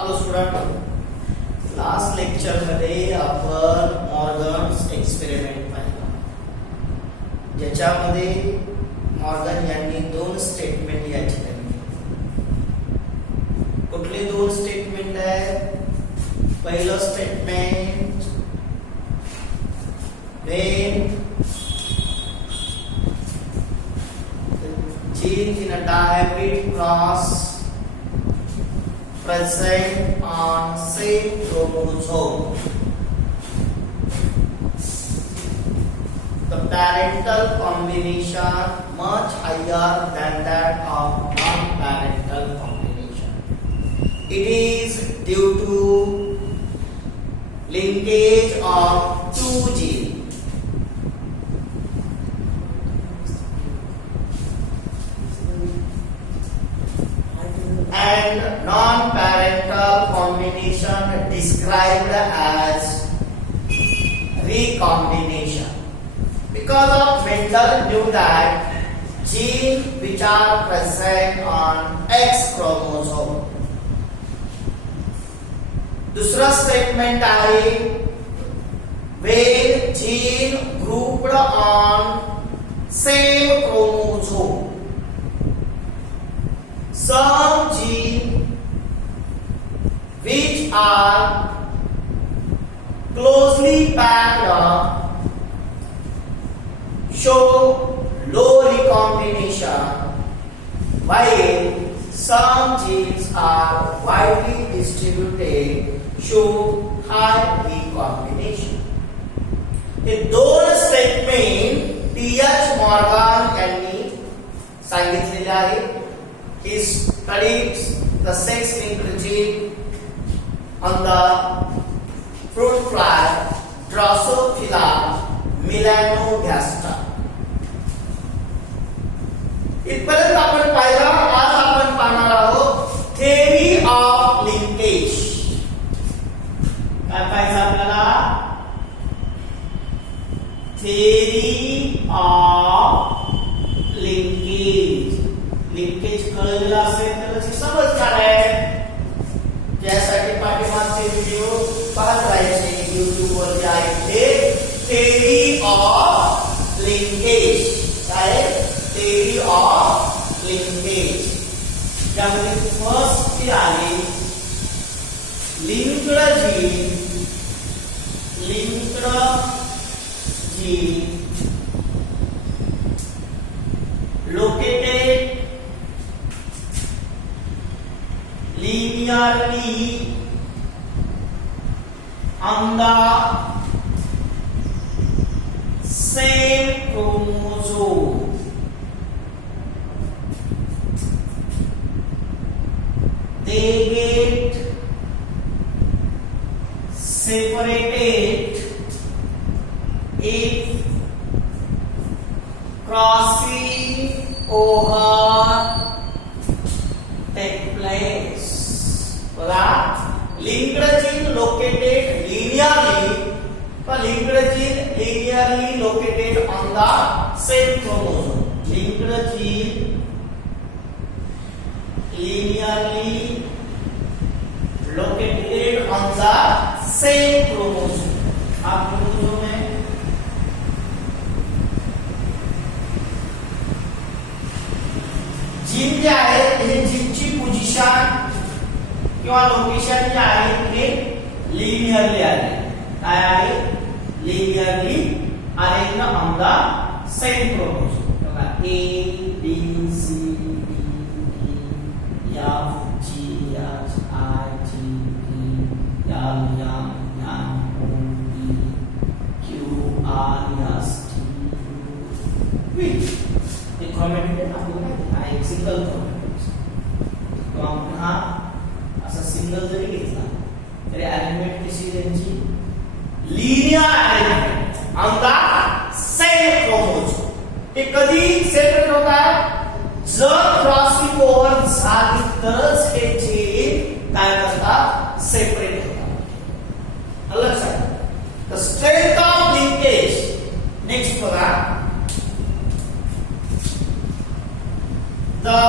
Hello student, last lecture मध्ये आपण Morgan's experiment पाहिला, ज्याच्यामध्ये मॉर्गन यांनी दोन स्टेटमेंट या ठिकाणी कुठले दोन स्टेटमेंट आहे? पहिलं statement, when the gene in a dihybrid cross present on same chromosome, the parental combination much higher than that of non-parental combination. It is due to linkage of two genes. And non-parental combination described as recombination. Because of Mendel knew that genes which are present on X chromosome. दूसरा स्टेटमेंट आहे, when gene grouped on same chromosome, some genes which are closely packed show low recombination, while some genes are widely distributed show high recombination. हे दोन statement TH. Morgan यांनी सांगितलेले आहे. He studied the sex linked gene on the fruit fly Drosophila melanogaster. इथपर्यंत आपण पाहिलं. आज आपण पाहणार आहोत थेअरी ऑफ लिंकेज. काय पाहायचं आपल्याला? Theory of linkage. लिंकेज कळलेला असेल तर त्याची समज काय आहे, यासाठी पाठीमागचे व्हिडिओ पाहत राहायचे. YouTube वर जे आहे ते थेअरी ऑफ लिंकेज. काय? Theory of linkage. यामध्ये फर्स्ट आहे linked gene. Linked gene located linearly on the same chromosome. They get separated if crossing over take place. बघा, linked gene located linearly, but linked gene linearly located on the same chromosome. Linked gene linearly located on the same chromosome. आप क्रोमोसोम में जीन जे आहे हे जीनची पोझिशन किंवा लोकेशन जे आहे ते लिनियरली आहे. काय आहे? Linearly arrange on the same chromosome. बघा, A B C D E F G H I G K L M N O P Q R S T V. हे क्रोमॅटिन आपल्याला एक सिंगल क्रोमॅटिन. तो आपण हा असा सिंगल जरी घेतला तरी अरेंजमेंट कशी त्यांची linear arrangement on the same chromosome. हे कधी सेपरेट होतात? जर क्रॉसिंग ओव्हर झाली तरच हे जीन काय करतात? सेपरेट होतात. लक्षात. The strength of linkage. Next बघा, the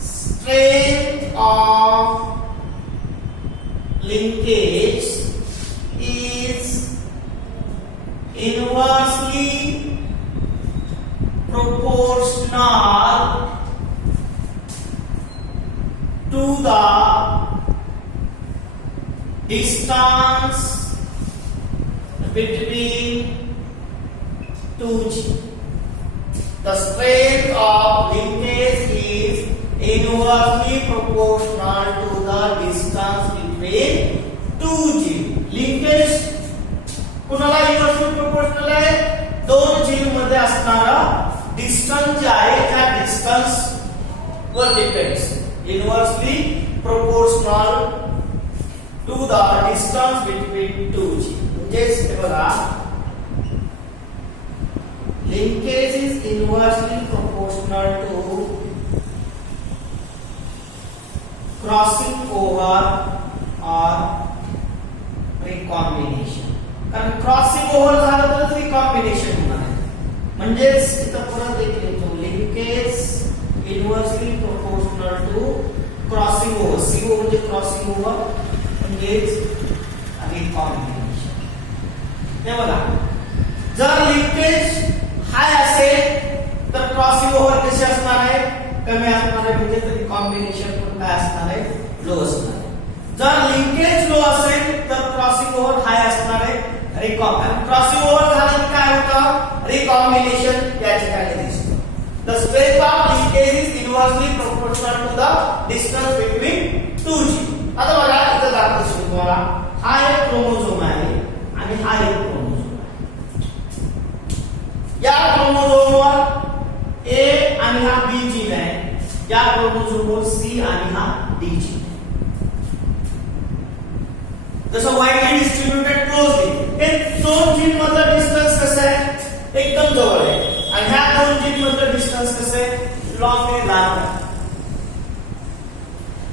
strength of linkage is inversely proportional to the distance between two G. The strength of linkage is inversely proportional to the distance between two G. Linkage कुणाला inversely proportional आहे? दोन G मध्ये असणारा डिस्टन्स जे आहे त्या डिस्टन्स वर depends. Inversely proportional to the distance between two G. म्हणजेच हे बघा, linkage is inversely proportional to crossing over or recombination. कारण क्रॉसिंग ओव्हर झालं तर रिकॉम्बिनेशन होणार आहे. म्हणजेच इथं परत एक लिहितो, linkage inversely proportional to crossing over. CO म्हणजे क्रॉसिंग ओव्हर म्हणजेच रिकॉम्बिनेशन. हे बघा, जर लिंकेज हाय असेल तर क्रॉसिंग ओव्हर कसे असणार आहे? कमी असणार आहे. म्हणजे रिकॉम्बिनेशन पण काय असणार आहे? लो असणार आहे. जर लिंकेज लो असेल तर क्रॉसिंग ओव्हर हाय असणार आहे. क्रॉसिंग ओव्हर झालं की काय होतं? रिकॉम्बिनेशन या ठिकाणी दिसतं. The strength of linkage is inversely proportional to the distance between two G. आता बघा, इथं दाखवतो तुम्हाला, हा एक क्रोमोझोम आहे आणि हा एक क्रोमोझोम आहे. या क्रोमोझोमवर A आणि हा B जीन आहे, या क्रोमोझोमवर C आणि हा D जीन. जसं वाइडली डिस्ट्रीब्युटेड क्लोजली, हे दोन जीन मधलं डिस्टन्स कसं आहे? एकदम जवळ आहे. आणि ह्या दोन जीन मधलं डिस्टन्स कसं आहे? लॉंग आहे, लांब आहे.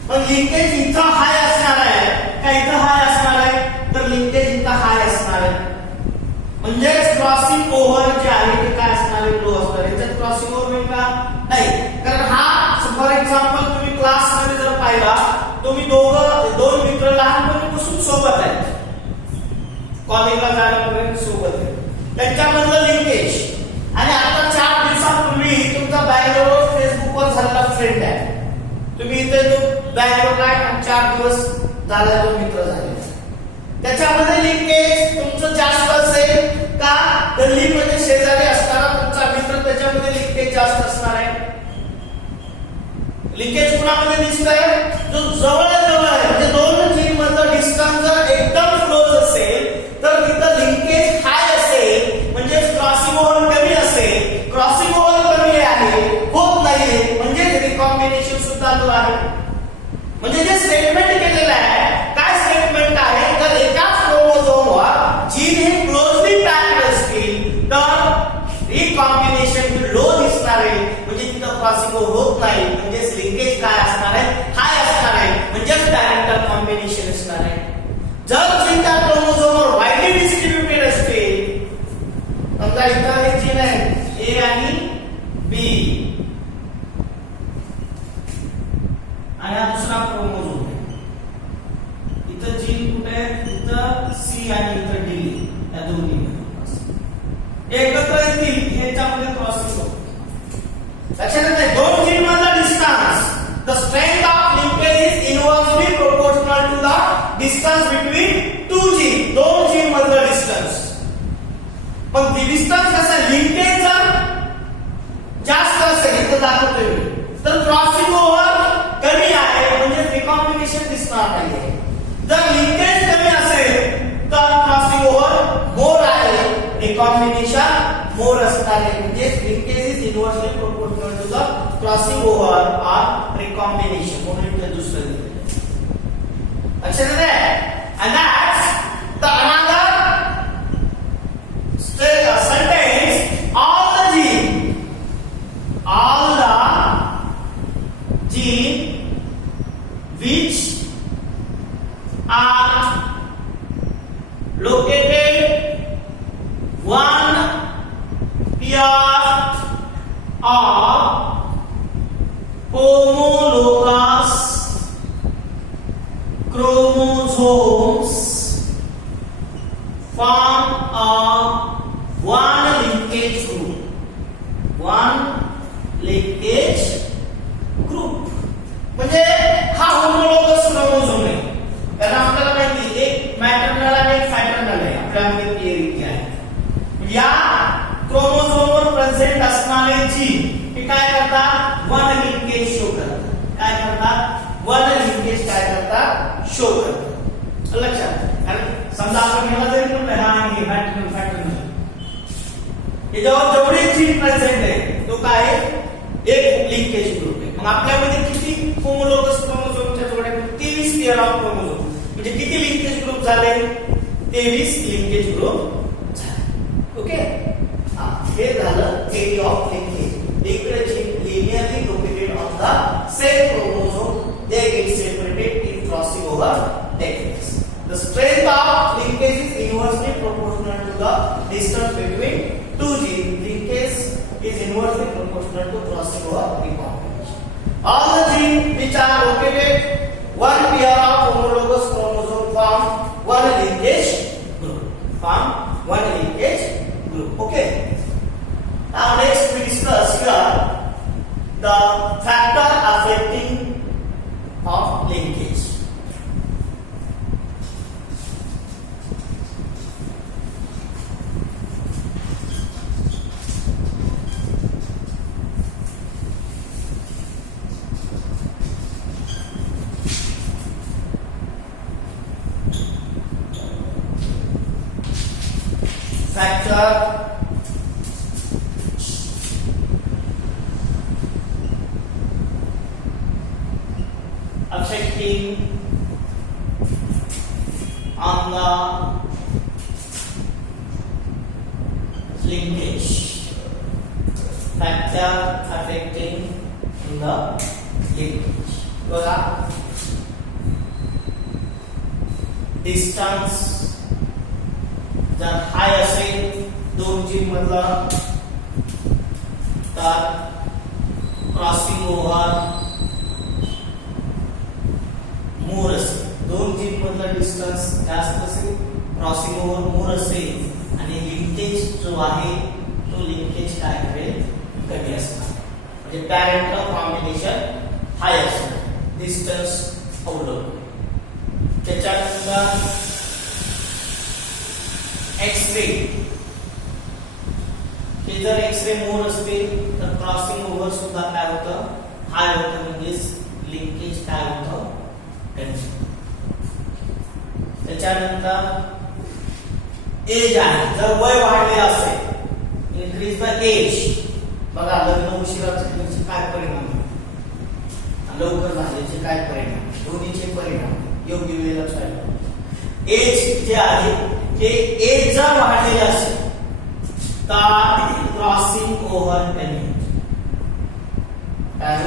पण लिंकेज इथं हाय असणार आहे का इथं हाय असणार आहे? तर लिंकेज इथं हाय असणार आहे. म्हणजे क्रॉसिंग ओव्हर जे आहे ते काय असणार आहे? लो असणार आहे. याच्यात क्रॉसिंग ओव्हर होईल का? नाही. कारण हा फॉर एक्झाम्पल तुम्ही क्लासमध्ये जर पाहिला, तुम्ही दोन मित्र लहानपणीपासून सोबत आहेत, कॉलेजला जाण्यापर्यंत सोबत आहेत, त्यांच्यामधलं लिंकेज. आणि आता 4 दिवसांपूर्वी तुमचा बँगलोर फेसबुकवर झालेला फ्रेंड आहे, तुम्ही इथे तो बँगलोरला आहे आणि 4 दिवस झाला तो मित्र झाले, त्याच्यामध्ये लिंकेज तुमचं जास्त असेल का? गल्लीमध्ये शेजारी असणारा तुमचा मित्र, त्याच्यामध्ये लिंकेज जास्त असणार आहे. लिंकेज कुणामध्ये दिसतंय? जो जवळ जवळ आहे, म्हणजे दोन जीन मधलं डिस्टन्स जर एकदम क्लोज असेल तर तिथं लिंकेज हाय असेल. म्हणजे क्रॉसिंग ओव्हर कमी असेल. क्रॉसिंग ओव्हर कमी आहे, होत नाहीये, म्हणजे रिकॉम्बिनेशन सुद्धा लो आहे. म्हणजे जे स्टेटमेंट केलेलं आहे, काय स्टेटमेंट आहे? तर एकाच क्रोमोझोमवर जीन हे क्लोजली पॅक्ड असतील तर रिकॉम्बिनेशन लो दिसणार आहे. म्हणजे तिथं क्रॉसिंग ओव्हर होत नाही. म्हणजे लिंकेज काय असणार आहे? हाय असणार आहे. म्हणजेच डायरेक्ट कॉम्बिनेशन असणार आहे. जर जीन त्या क्रोमोझोमवर वाइडली डिस्ट्रीब्युटेड असतील, समजा इथं एक जीन आहे ए आणि बी, आणि हा दुसरा क्रोमोझोम आहे, इथं जीन कुठे आहे? इथं सी आणि इथं डी, या दोन्ही एकत्र येतील, ह्याच्यामध्ये क्रॉसिंग होतं. लक्षात येते? दोन जीन मधला distance, the strength of linkage is inversely proportional to the distance between two gene. दोन जीन मधलं डिस्टन्स. पण डिस्टन्स कसं? लिंकेज जर जास्त असेल, इथं दाखवतोय मी, तर क्रॉसिंग ओव्हर कमी आहे, म्हणजे रिकॉम्बिनेशन दिसणार नाहीये. जर लिंकेज कमी असेल तर क्रॉसिंग ओव्हर मोर आहे, रिकॉम्बिनेशन मोर असणार आहे. म्हणजे linkage is inversely proportional to the crossing over or recombination. म्हणून इथे दुसरं दिलेलं. लक्षात येते? And that's the another sentence. All the gene which are located one pair of homologous chromosomes form a one linkage group. One linkage group म्हणजे हा homologous chromosome आहे. त्याला आपल्याला माहिती आहे एक मॅटर्नल आणि एक फॅटर्नल आहे. आपल्यामध्ये थिअरी आहे. या क्रोमोझोमवर प्रेझेंट असणारे जीन हे काय करतात? वन लिंकेज शो करतात. काय करतात? वन लिंकेज काय करतात? शो करतात. लक्षात. कारण समजा आपण ह्याला जरी म्हटलं हा हे मॅटर्नल फॅटर्नल हे जेवढे जीन प्रेझेंट आहे तो काय आहे? एक लिंकेज ग्रुप आहे. मग आपल्यामध्ये किती होमोलॉगस क्रोमोझोमच्या जोड्या? 23 पेअर ऑफ क्रोमोझोम. म्हणजे किती लिंकेज ग्रुप झाले? 23 लिंकेज ग्रुप झाले. ओके. हे झालं theory of linkage. इकडे linearly located on the same chromosome they get separated in crossing over techniques. The strength of linkage is inversely proportional to the distance between two genes. Linkage is inversely proportional to crossing over recombination. All the genes which are located one pair of homologous chromosome form one linkage group. Okay. Now next we discuss here the factor affecting of linkage. Factor affecting on the linkage. Factor affecting in the linkage. बघा डिस्टन्स जर हाय असेल दोन gene मधला तर crossing over मोर असेल. दोन gene मधला डिस्टन्स जास्त असेल क्रॉसिंग ओव्हर मोर असेल आणि लिंकेज जो आहे तो लिंकेज काय करेल? कमी असणार. म्हणजे पॅरेंटल कॉम्बिनेशन हाय असणार डिस्टन्स अवलंबून. त्याच्यानंतर एक्स-रे हे जर एक्स-रे मोर असतील तर क्रॉसिंग ओव्हर सुद्धा काय होतं? हाय होतं. म्हणजे लिंकेज काय होतं? त्याच्यानंतर एज आहे. जर वय वाढले असेल इन्क्रीज द एज. बघा लग्न उशिरा झाल्याचे काय परिणाम लवकर झाल्याचे काय परिणाम दोन्हीचे परिणाम योग्य वेळेला लक्षात. एज जे आहे हे एज जर वाढलेले असेल तर क्रॉसिंग ओव्हर कमी काय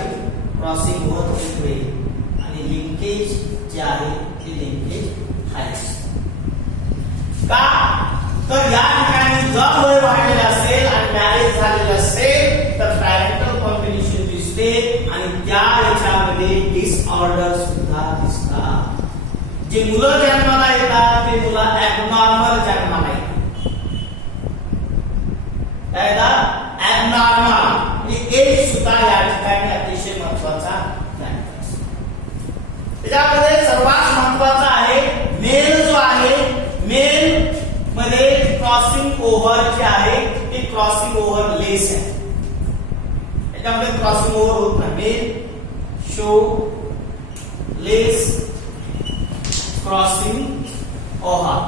क्रॉसिंग ओव्हर होईल आणि लिंकेज जे आहे ते लिंकेज हाय का? तर या ठिकाणी जर वय वाढलेलं असेल आणि मॅरेज झालेलं असेल तर पॅरेंटल कॉम्बिनेशन दिसते आणि त्या याच्यामध्ये डिसऑर्डर सुद्धा दिसतात. जे मुलं जन्माला येतात ते मुलं ॲबनॉर्मल जन्माला येतात. ॲबनॉर्मल म्हणजे एज सुद्धा या ठिकाणी अतिशय महत्वाचा नाही. त्याच्यामध्ये सर्वात महत्वाचा आहे मेल जो आहे. मेल मध्ये क्रॉसिंग ओव्हर जे आहे ते क्रॉसिंग ओव्हर लेस आहे. त्याच्यामध्ये क्रॉसिंग ओव्हर होत नाही. Male show less crossing over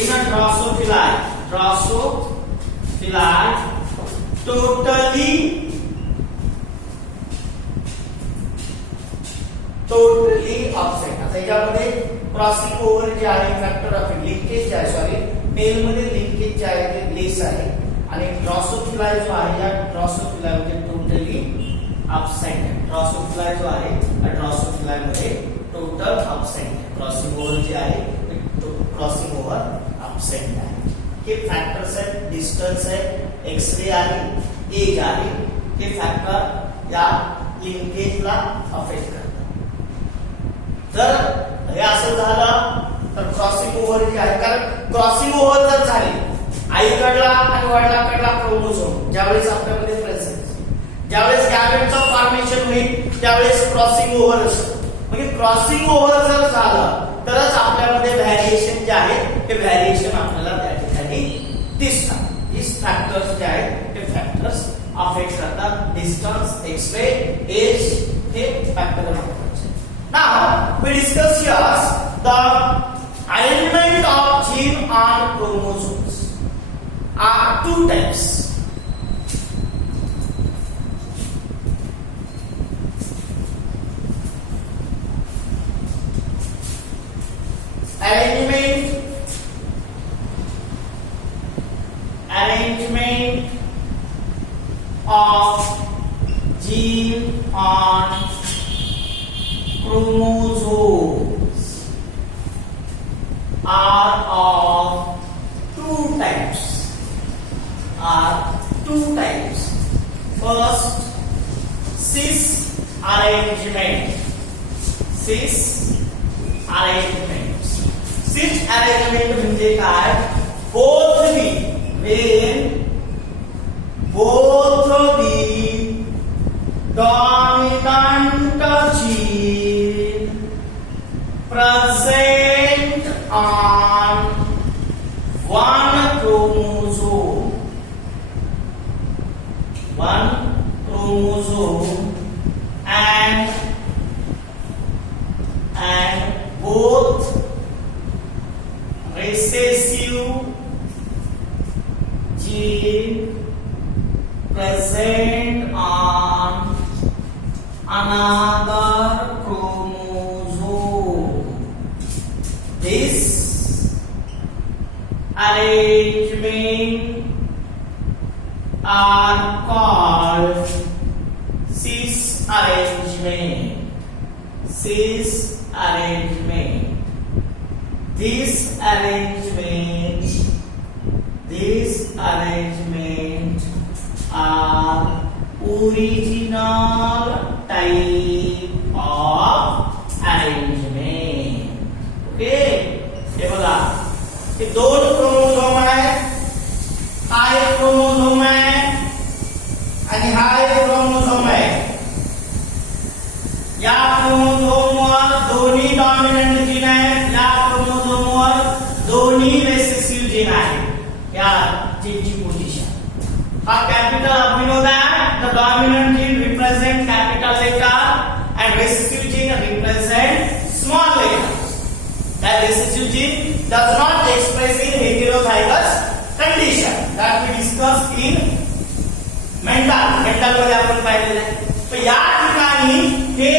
in a drosophila totally offset. आता याच्यामध्ये क्रॉसिंग ओव्हर जे आहे फॅक्टर ऑफ लिंकेज जे आहे सॉरी मेल मध्ये लिंकेज जे आहे ते लेस आहे आणि ड्रॉसोफिलाई जो आहे या ड्रॉसोफिलाई मध्ये टोटली अपसेट. ड्रॉसोफिलाई जो आहे त्या ड्रॉसोफिलाई मध्ये टोटल अपसेट. क्रॉसिंग ओव्हर जे आहे ते क्रॉसिंग ओव्हर अपसेट आहे. हे फॅक्टर्स आहेत. डिस्टन्स आहे, एक्स-रे आहे, एज आहे. हे फॅक्टर या लिंकेजला अफेक्ट करतात. जर हे असं झालं तर क्रॉसिंग ओव्हर जे आहे, कारण क्रॉसिंग ओव्हर जर झाली आईकडला आणि वडिलांकडला क्रोमोझोम ज्यावेळेस आपल्यामध्ये प्रेझेंट, ज्यावेळेस गॅमेटचं फॉर्मेशन होईल त्यावेळेस क्रॉसिंग ओव्हर असतं. म्हणजे क्रॉसिंग ओव्हर जर झालं तरच आपल्यामध्ये व्हॅरिएशन जे आहे ते व्हॅरिएशन आपल्याला त्या ठिकाणी दिसतात. These factors जे आहेत ते फॅक्टर्स अफेक्ट करतात. डिस्टन्स, एक्स-रे, एज हे फॅक्टर महत्त्वाचे. Now we discuss here the alignment of gene on chromosomes are two types. Arrangement of gene on chromosomes are of two types. First, cis arrangement. Cis arrangement म्हणजे काय? When both the dominant gene present on one chromosome and both recessive gene present on another chromosome. This arrangement are called cis arrangement. These arrangement are original type of arrangement. Okay, हे बघा, हे दोन क्रोमोझोम आहेत. हा एक क्रोमोझोम आहे आणि हा एक क्रोमोझोम आहे. या क्रोमोझोमवर दोन्ही डॉमिनंट जीन आहेत, या क्रोमोझोमवर दोन्ही रेसेसिव्ह जीन आहेत. या जीनची पोझिशन हा कॅपिटल आपण know that the dominant gene represent capital letter and recessive gene represent small letters. That recessive gene does not express in heterozygous condition that we discussed in mental मध्ये आपण पाहिलेलं आहे. तर या ठिकाणी हे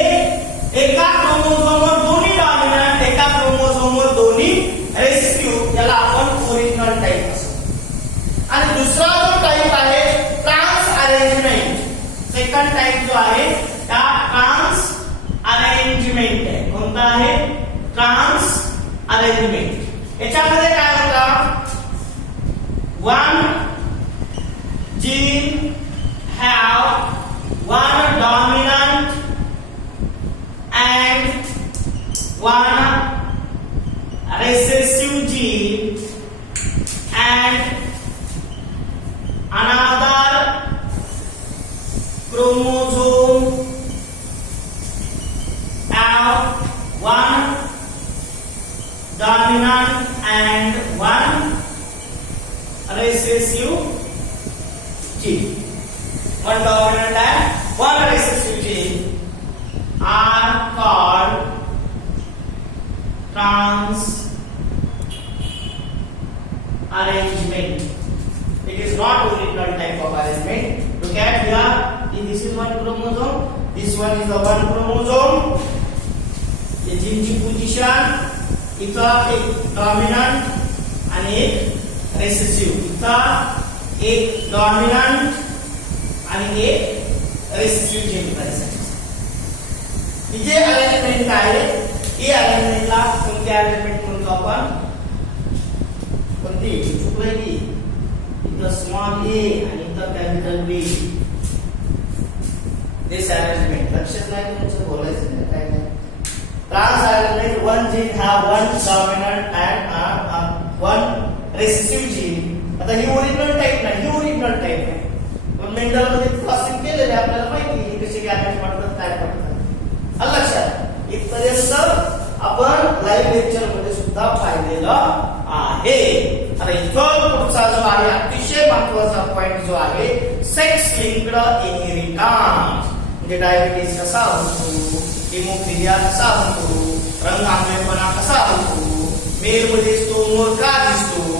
एका क्रोमोझोमवर दोन्ही डॉमिनंट, एका क्रोमोझोमवर दोन्ही रेसेसिव्ह, याला आपण ओरिजिनल टाइप असं. आणि दुसरा जो टाइप आहे ट्रान्स अरेंजमेंट. सेकंड टाइप जो आहे त्या ट्रान्स अरेंजमेंट आहे. कोणता आहे? Trans arrangement. याच्यामध्ये काय होतं? One gene have one dominant and one recessive gene and another chromosome have one dominant and one recessive gene. One dominant and one recessive gene are called trans arrangement. It is not original type of arrangement. Look at here. This is one chromosome. This one is the one chromosome. The gene की position. इथं एक dominant आणि एक recessive. इथं एक dominant आणि एक recessive gene present. जे अरेंजमेंट आहे हे अरेंजमेंटला कोणती अरेंजमेंट म्हणतो आपण? कोणती? चुकलं की इथं स्मॉल ए आणि इथं कॅपिटल बी. दिस अरेंजमेंट लक्षात नाही तुमचं, बोलायचं नाही काय नाही. Trans island, one gene have one dominant and one recessive gene. आता ही ओरिजिनल टाइप नाही, ही ओरिजिनल टाइप आहे. पण मेंडल मध्ये क्रॉसिंग केलेले आपल्याला माहिती आहे कसे गॅमेट्स पडतात काय पडतात. आलं लक्षात. इथपर्यंत आपण लाईव्ह लेक्चर मध्ये सुद्धा पाहिलेलं आहे. आता इथून पुढचा जो आहे अतिशय महत्त्वाचा पॉइंट जो आहे सेक्स लिंक्ड इनहेरिटन्स. म्हणजे डायबिटीज कसा होतो, हिमोफिलिया कसा होतो, रंगांगणेपणा कसा होतो, मेल मध्ये स्टोन का दिसतो,